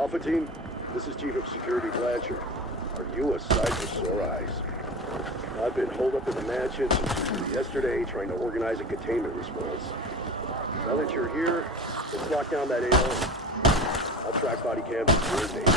Alpha Team, this is Chief of Security Blanchard. Are you a sight for sore eyes? I've been holed up in the mansion since yesterday trying to organize a containment response. Now that you're here, let's lock down that AO. I'll track body cams to your date.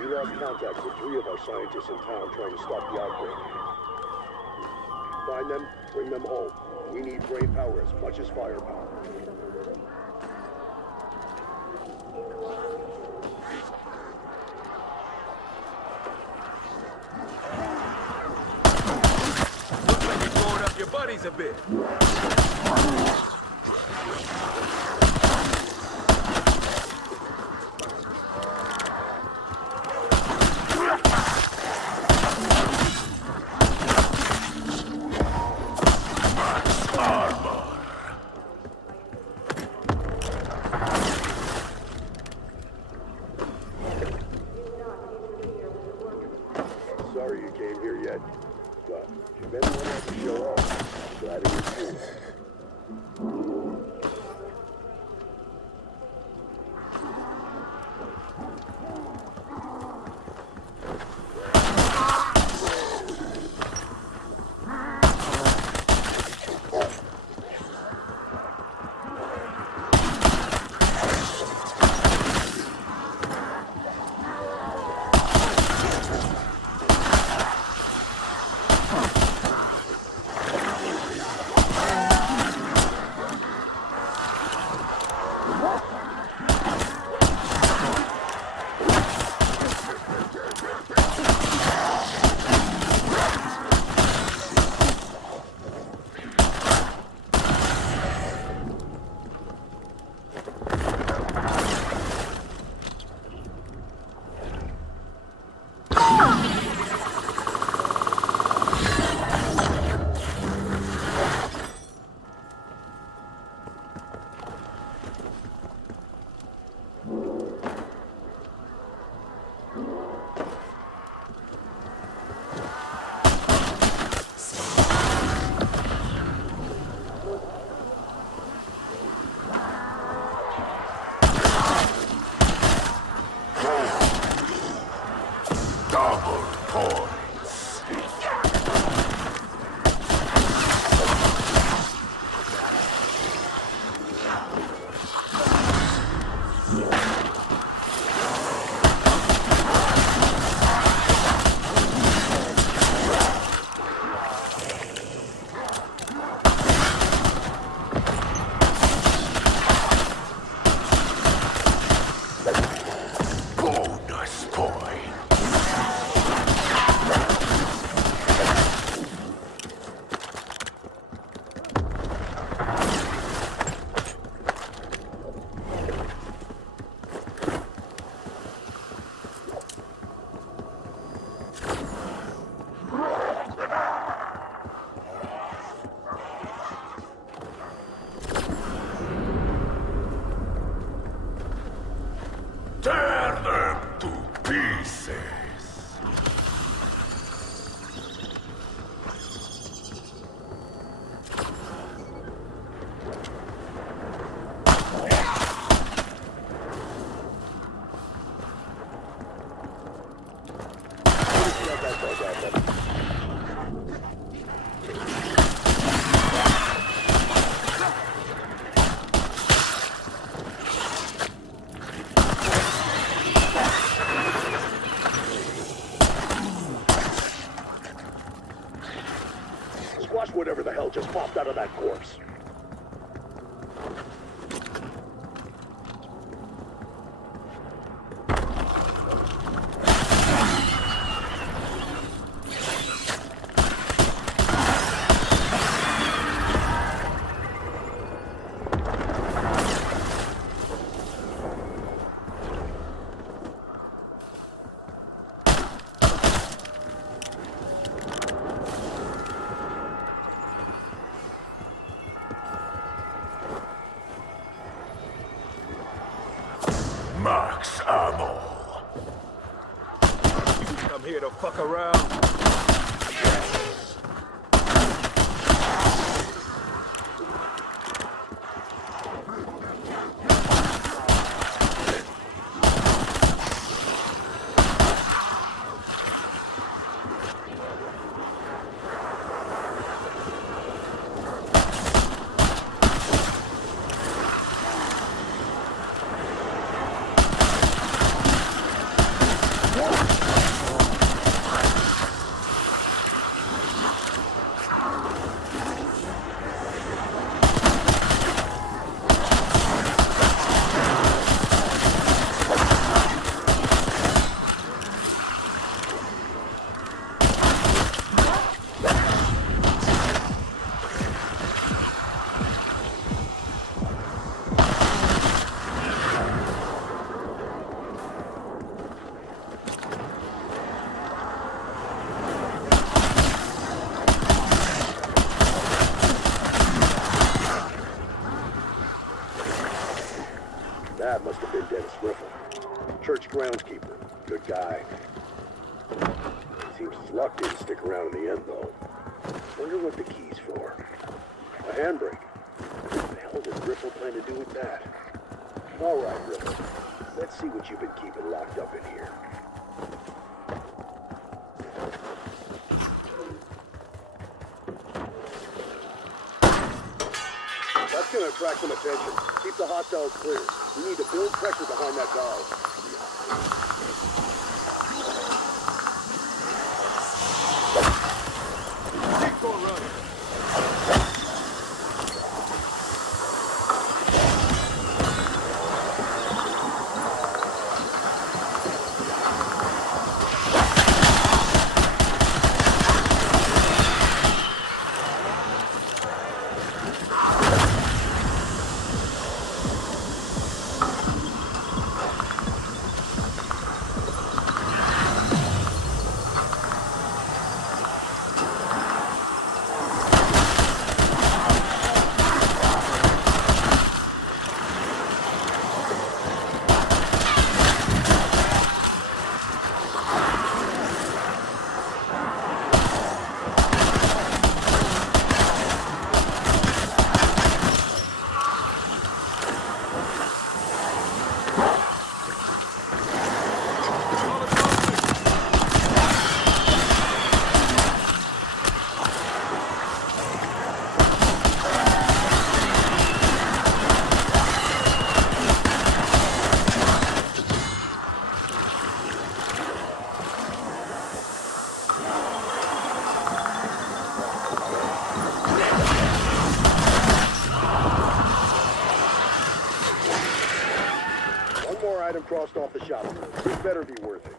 We lost contact with 3 of our scientists in town trying to stop the outbreak. Find them, bring them home. We need brain power as much as firepower. Looks like you're blowing up your buddies a bit. Sorry you came here yet, but if anyone has to show up, I'm glad it was you. Squash whatever the hell just popped out of that corpse. here to fuck around. That must have been Dennis Griffin. Church groundskeeper. Good guy. Seems his luck didn't stick around in the end, though. Wonder what the key's for. A handbrake. What the hell does Griffin plan to do with that? All right, Griffin. Let's see what you've been keeping locked up in here. That's gonna attract some attention. Keep the hostiles clear. We need to build pressure behind that guard. Keep on running. Item crossed off the shop. This better be worth it.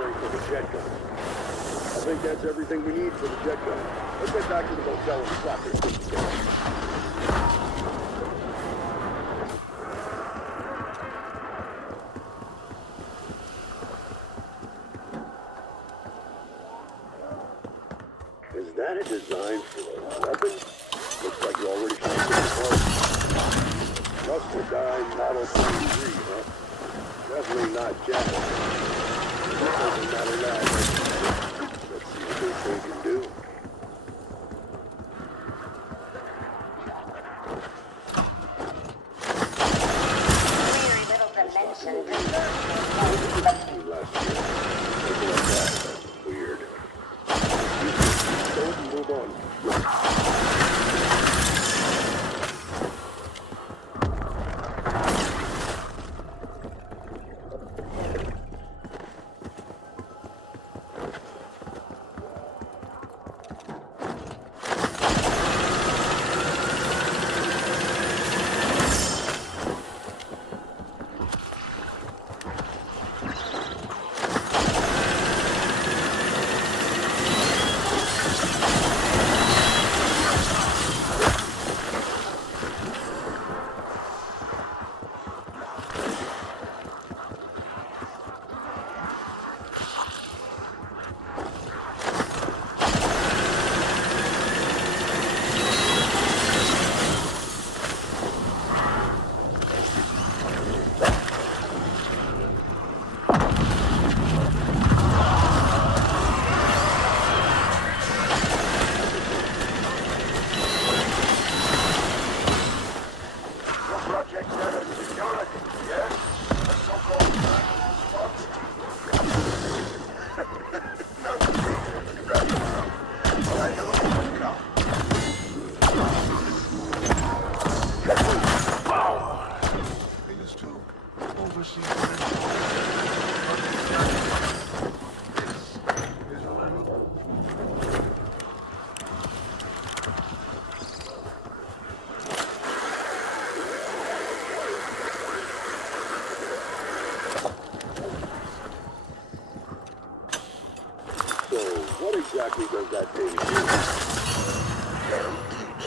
firing from the jet gun. I think that's everything we need for the jet gun. Let's get back to the motel and slap their things together. Is that a design for a weapon? Looks like you already shot it before. Muscadine Model 23, huh? Definitely not Jack. Doesn't matter now. Let's see what this thing can do. Weary little dimension. Last year. Something like that. That's weird. Don't move on. What exactly does that thing do? LTG,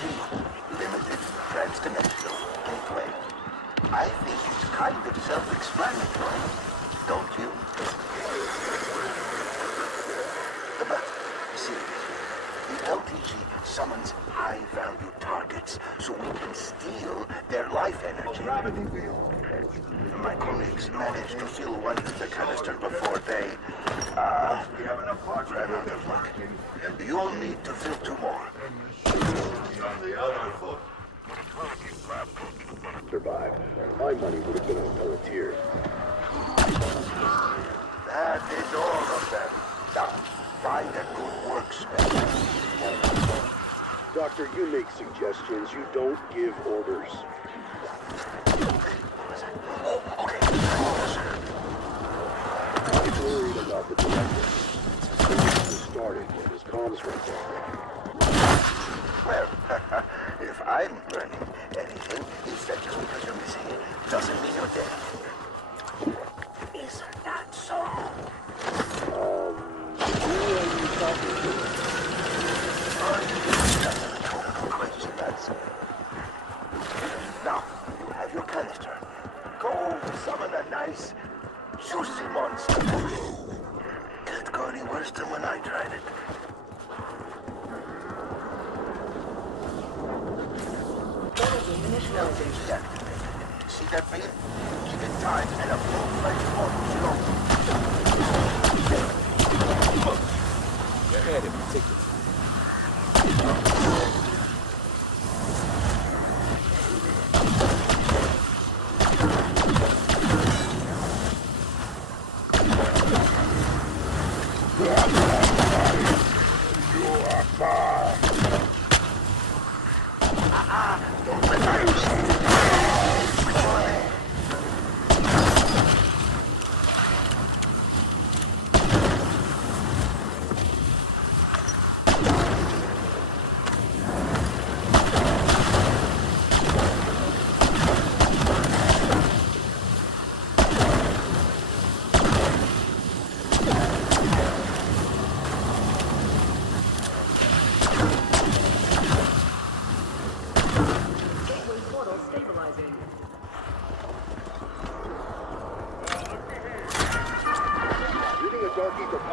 Limited Transdimensional Gateway. I think it's kind of self-explanatory, don't you? But seriously, the LTG summons high-value targets so we can steal their life energy. My colleagues managed to fill one of the canister before they, ran out of luck. You'll need to fill 2 more. Survive. My money would have been on Pelletier. That is all of them. Now, find a good workspace. Doctor, you make suggestions. You don't give orders. Okay, sir. I'm worried about the director. He started when his comms went down. Well, if I'm learning anything, it's that just because you're missing it doesn't mean you're dead. Isn't that so? Who are you talking to? That's a rhetorical question, that's... Now, you have your canister. Go summon a nice, juicy monster. Can't go any worse than when I tried it. Initialization activated. See that beam? Keep it tight and a full-fledged auto slow. Go ahead and take it.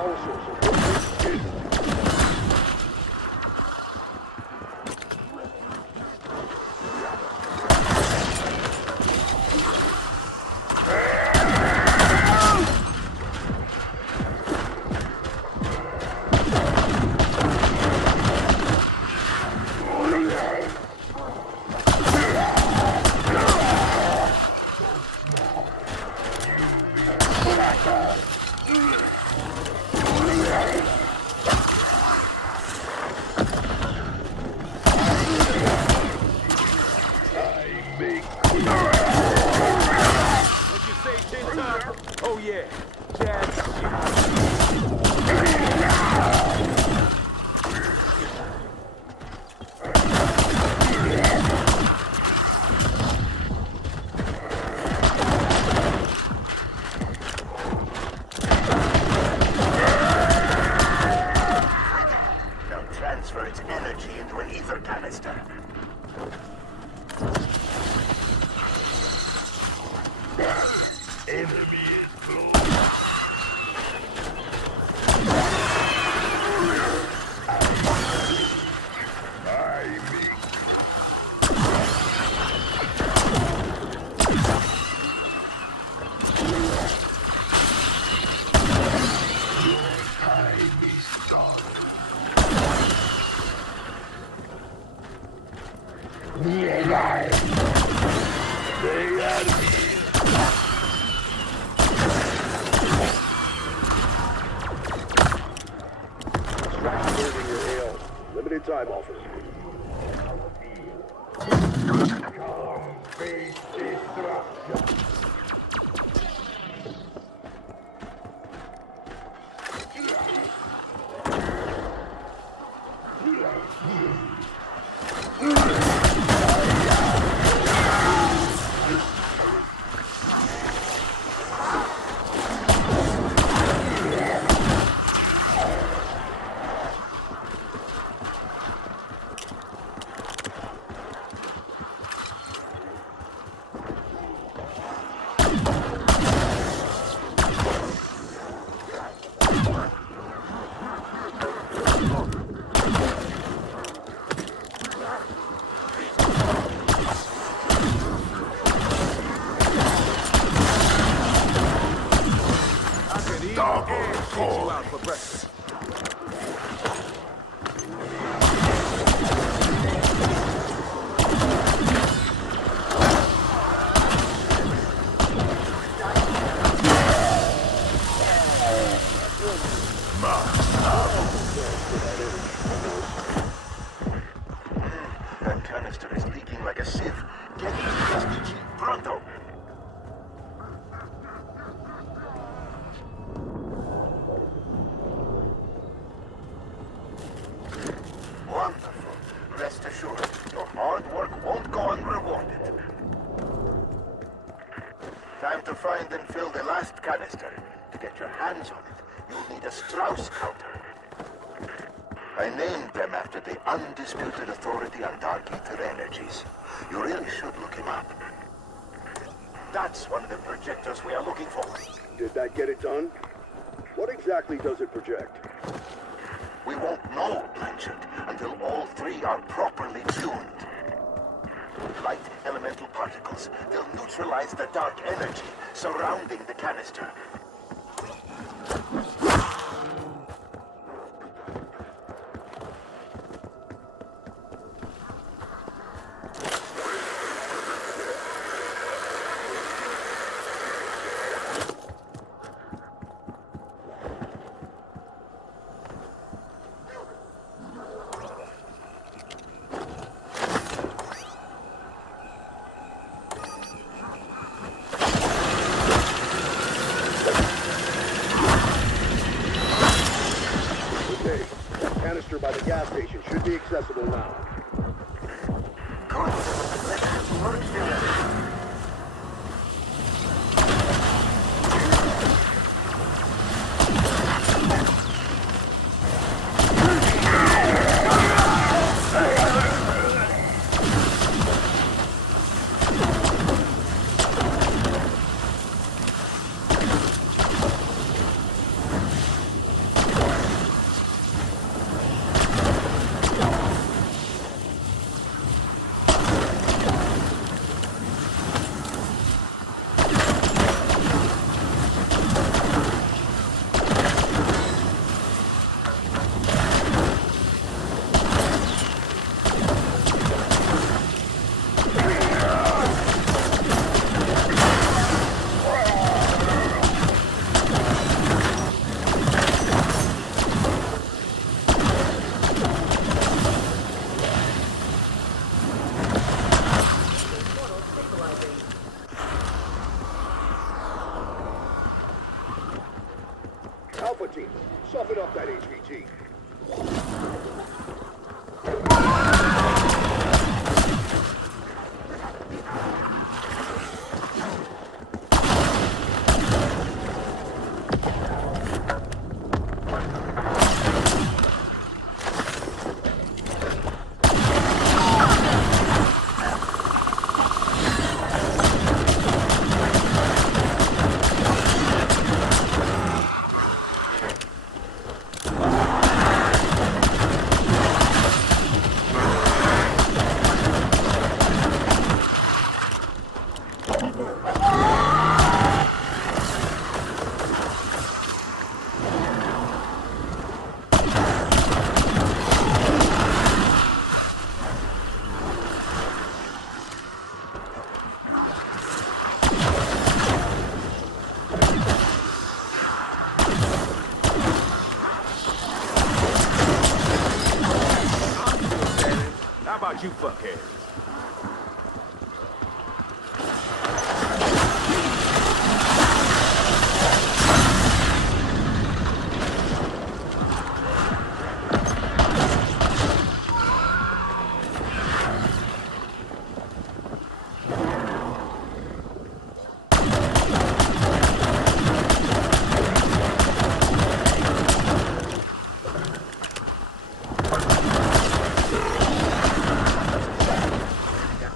power source. So what is it? What you say, Tin Top? Oh yeah, jazz shit. Now transfer its energy into an ether canister. Enemy is close. Extracting your AO. Limited time offer. I could eat and take you out for breakfast. That canister is leaking like a sieve. Get it to SDG, pronto! Wonderful. Rest assured, your hard work won't go unrewarded. Time to find and fill the last canister. To get your hands on it, you'll need a Strauss counter. I named them after the undisputed authority on dark ether energies. You really should look him up. That's one of the projectors we are looking for. Did that get it done? What exactly does it project? We won't know, Blanchard, until all three are properly tuned. Light elemental particles. They'll neutralize the dark energy surrounding the canister. Okay, that canister by the gas station should be accessible now. Good. Let's work together. Soften up that HVG. How about you fuckheads?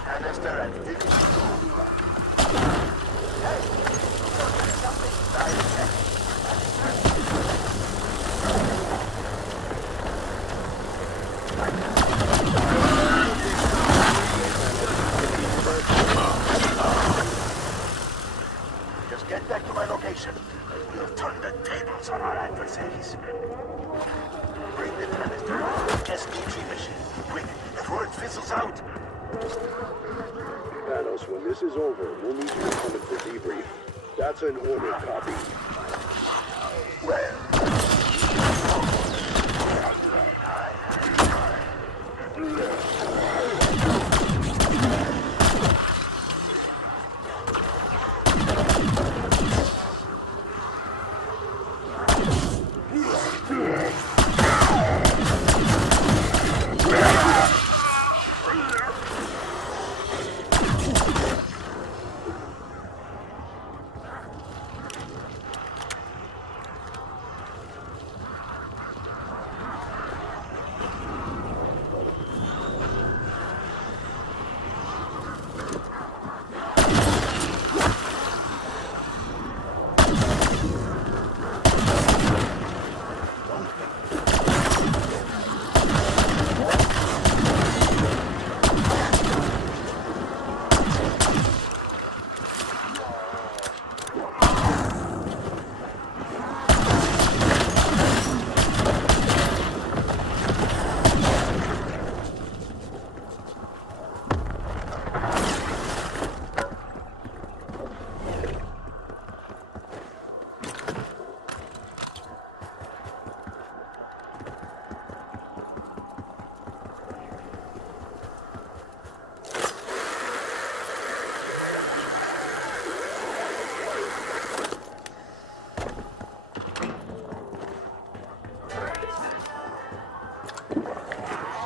Canister and finish. Just get back to my location, and we'll turn the tables on our adversaries. Bring the canister to the SDG machine. Quick, before it fizzles out. Thanos, when this is over, we'll need you to come in for debrief. That's an order copy. Well,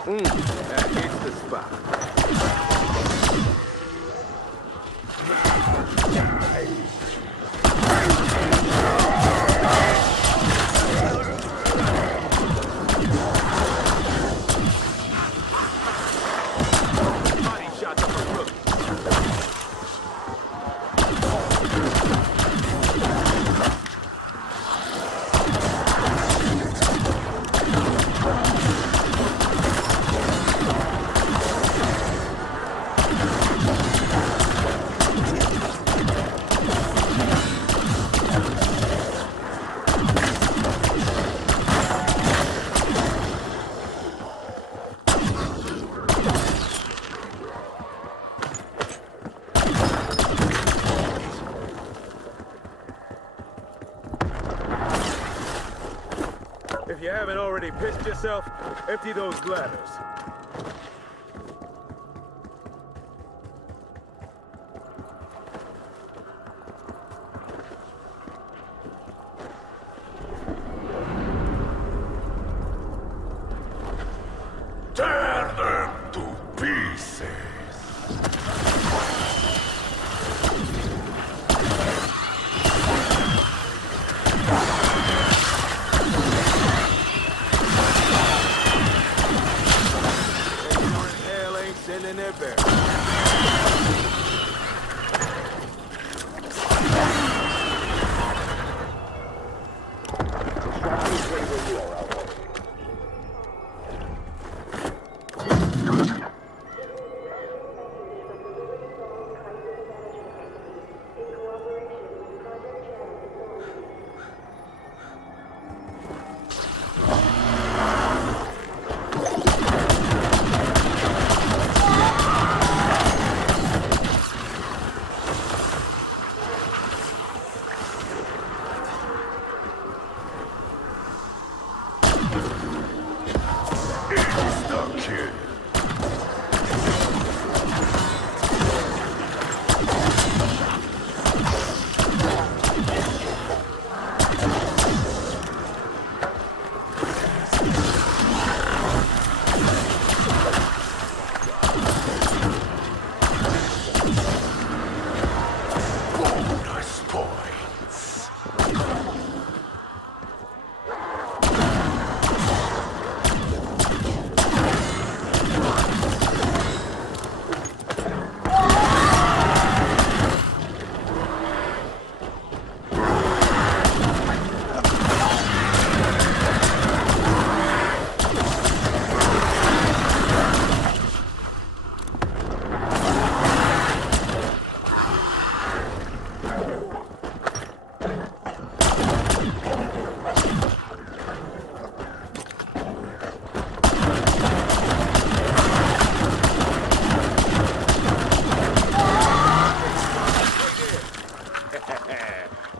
That hits the spot. Body shots up a rookie. If you haven't already pissed yourself, empty those bladders. Ready when you are, Alpha.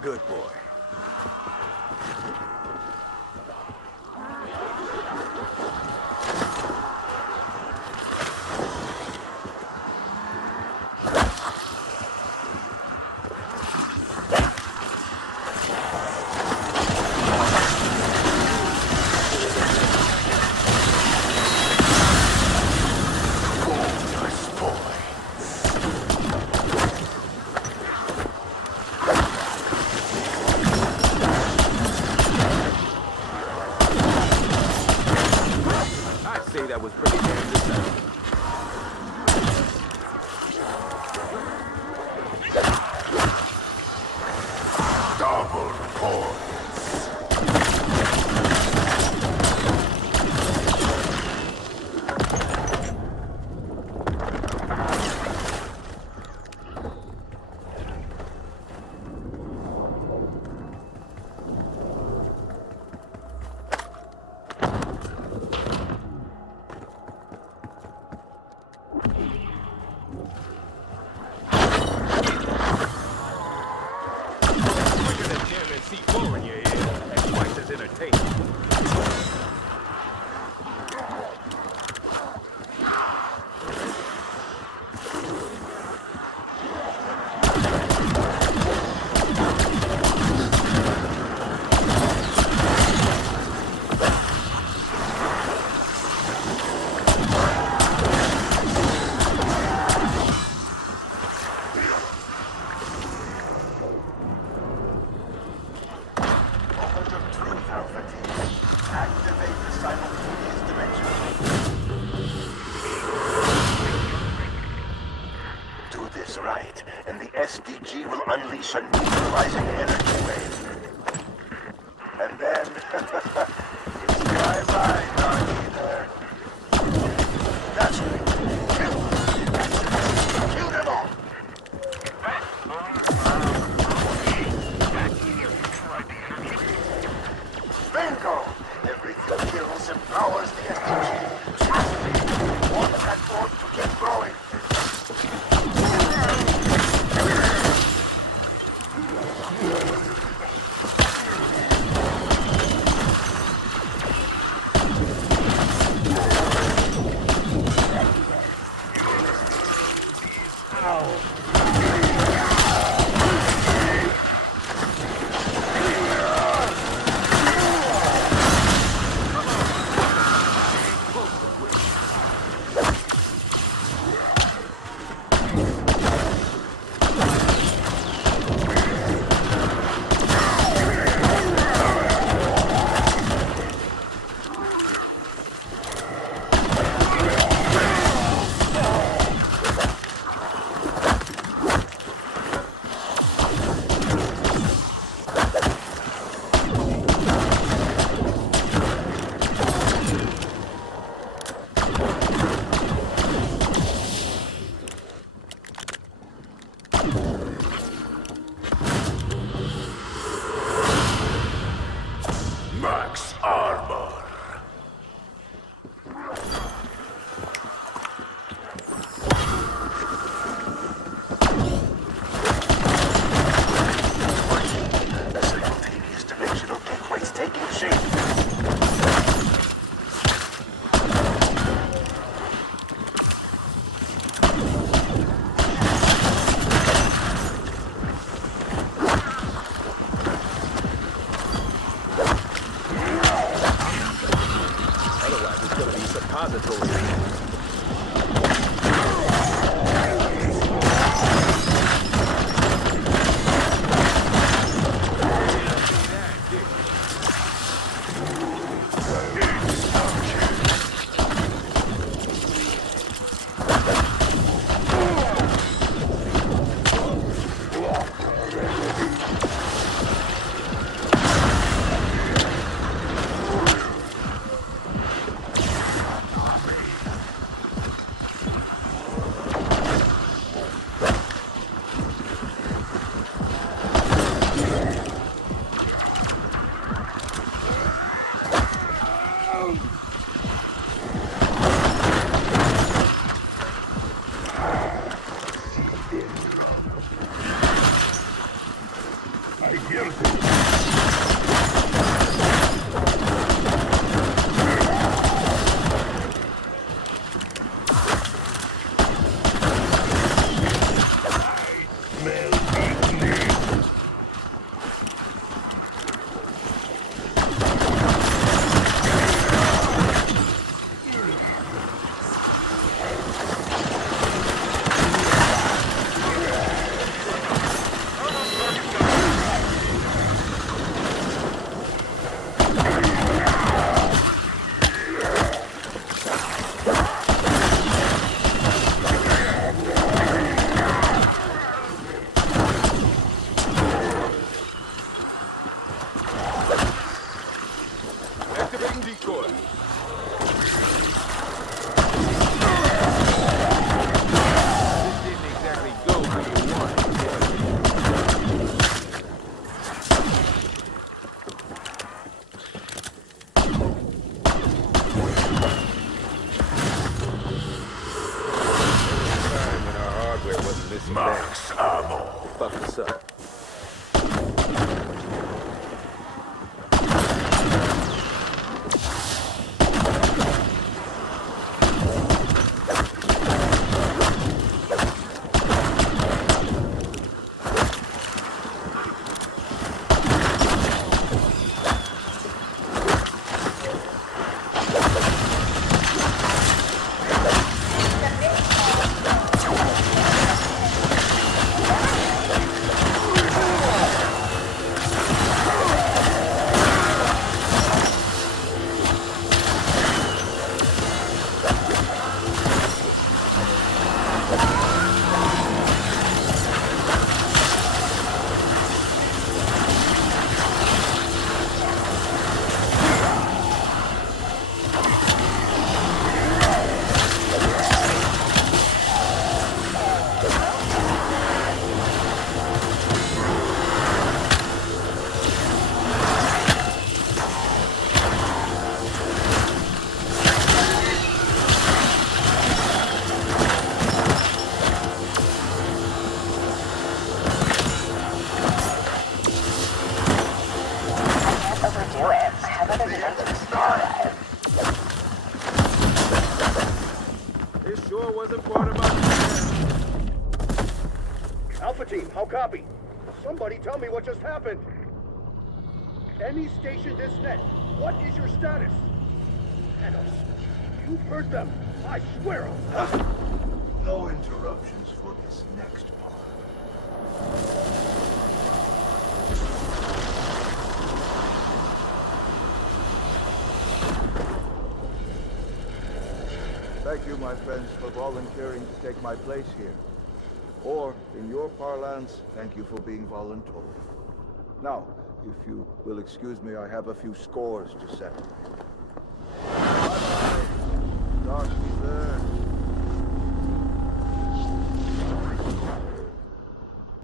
Good boy. I'd say that was pretty damn good. Double points. Quicker than jamming C4 in your ear and twice as entertaining. Moment of truth, Alpha Team. Activate the simultaneous dimension. Do this right, and the SDG will unleash a neutralizing energy wave. And then, it's bye-bye, dog eater. That's right. Kill them all. Bingo! Everything kills empowers the SDG. Trust me. Want that board to keep growing. armor. The simultaneous dimensional gateways taking shape. Otherwise, it's gonna be suppository. Activating decoy. This didn't exactly go where you wanted. Time when our hardware wasn't missing Max ammo. fuck us up. Overdo it. Have other dimensions arrive. This sure wasn't part of my plan. Alpha team, how copy? Somebody tell me what just happened. Any station this net, what is your status? Thanos, you've heard them. I swear. No interruptions for this next part. Thank you, my friends, for volunteering to take my place here. Or, in your parlance, thank you for being voluntold. Now, if you will excuse me, I have a few scores to settle.